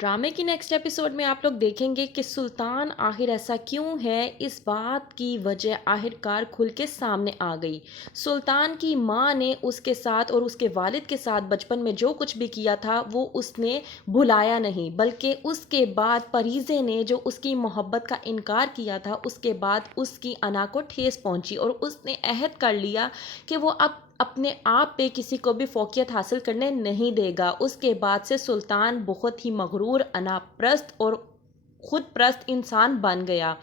ड्रामे की next episode में आप लोग देखेंगे कि सुल्तान आखिर ऐसा क्यों है। इस बात की वजह आखिरकार खुल के सामने आ गई। सुल्तान की माँ ने उसके साथ और उसके वालिद के साथ बचपन में जो कुछ भी किया था वो उसने भुलाया नहीं, बल्कि उसके बाद परीज़े ने जो उसकी मोहब्बत का इनकार किया था उसके बाद उसकी अना को ठेस पहुंची और उसने अहद कर लिया कि वो अब अपने आप पे किसी को भी फ़ौक़ियत हासिल करने नहीं देगा। उसके बाद से सुल्तान बहुत ही मग़रूर, अनाप्रस्त और ख़ुद प्रस्त इंसान बन गया।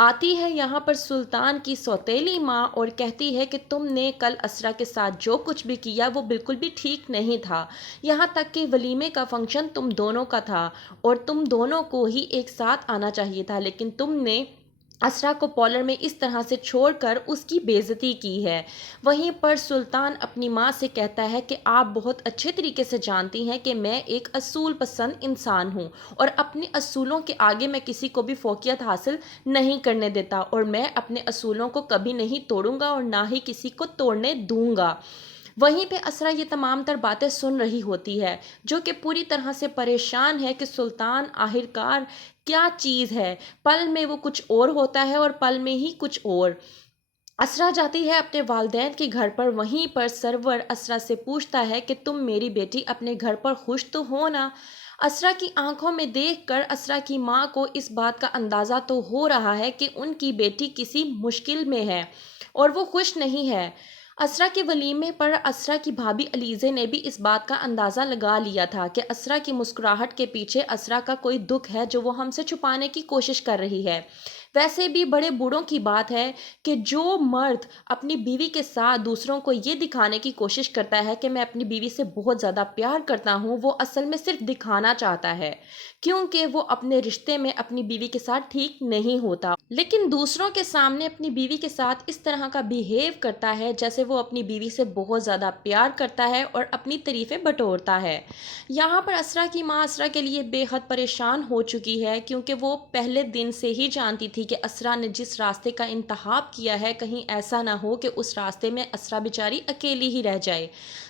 आती है यहाँ पर सुल्तान की सौतेली माँ और कहती है कि तुमने कल असरा के साथ जो कुछ भी किया वो बिल्कुल भी ठीक नहीं था। यहाँ तक कि वलीमे का फ़ंक्शन तुम दोनों का था और तुम दोनों को ही एक साथ आना चाहिए था, लेकिन तुमने असरा को पॉलर में इस तरह से छोड़कर उसकी बेइज्जती की है। वहीं पर सुल्तान अपनी माँ से कहता है कि आप बहुत अच्छे तरीके से जानती हैं कि मैं एक असूल पसंद इंसान हूँ और अपने असूलों के आगे मैं किसी को भी फ़ौक़ियत हासिल नहीं करने देता और मैं अपने असूलों को कभी नहीं तोड़ूंगा और ना ही किसी को तोड़ने दूंगा। वहीं पे असरा ये तमाम तर बातें सुन रही होती है, जो कि पूरी तरह से परेशान है कि सुल्तान आखिरकार क्या चीज़ है। पल में वो कुछ और होता है और पल में ही कुछ और। असरा जाती है अपने वालिदैन के घर पर। वहीं पर सरवर असरा से पूछता है कि तुम मेरी बेटी अपने घर पर खुश तो हो ना। असरा की आंखों में देखकर असरा की माँ को इस बात का अंदाज़ा तो हो रहा है कि उनकी बेटी किसी मुश्किल में है और वो खुश नहीं है। असरा के वलीमे पर असरा की भाभी अलीज़े ने भी इस बात का अंदाज़ा लगा लिया था कि असरा की मुस्कुराहट के पीछे असरा का कोई दुख है जो वो हमसे छुपाने की कोशिश कर रही है। वैसे भी बड़े बूढ़ों की बात है कि जो मर्द अपनी बीवी के साथ दूसरों को ये दिखाने की कोशिश करता है कि मैं अपनी बीवी से बहुत ज़्यादा प्यार करता हूँ, वो असल में सिर्फ दिखाना चाहता है, क्योंकि वो अपने रिश्ते में अपनी बीवी के साथ ठीक नहीं होता, लेकिन दूसरों के सामने अपनी बीवी के साथ इस तरह का बिहेव करता है जैसे वो अपनी बीवी से बहुत ज़्यादा प्यार करता है और अपनी तारीफ़ें बटोरता है। यहाँ पर असरा की माँ असरा के लिए बेहद परेशान हो चुकी है, क्योंकि वो पहले दिन से ही जानती थी कि असरा ने जिस रास्ते का इंतखाब किया है कहीं ऐसा ना हो कि उस रास्ते में असरा बेचारी अकेली ही रह जाए।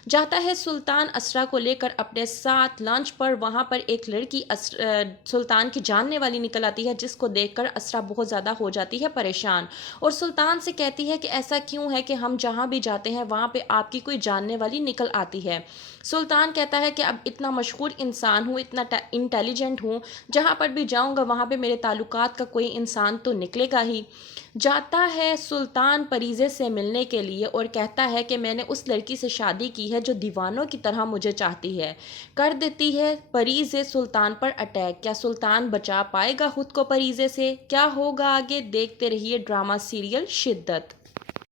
जाता है सुल्तान असरा को लेकर अपने साथ लंच पर। वहाँ पर एक लड़की सुल्तान की जानने वाली निकल आती है, जिसको देखकर असरा बहुत ज़्यादा हो जाती है परेशान और सुल्तान से कहती है कि ऐसा क्यों है कि हम जहाँ भी जाते हैं वहाँ पे आपकी कोई जानने वाली निकल आती है। सुल्तान कहता है कि अब इतना मशहूर इंसान हूँ, इतना इंटेलिजेंट हूँ, जहाँ पर भी जाऊँगा वहाँ पे मेरे ताल्लुकात का कोई इंसान तो निकलेगा ही। जाता है सुल्तान परीज़े से मिलने के लिए और कहता है कि मैंने उस लड़की से शादी की है जो दीवानों की तरह मुझे चाहती है। कर देती है परीज़े सुल्तान पर अटैक। क्या सुल्तान बचा पाएगा खुद को परीज़े से? क्या होगा आगे? देखते रहिए ड्रामा सीरियल शिद्दत।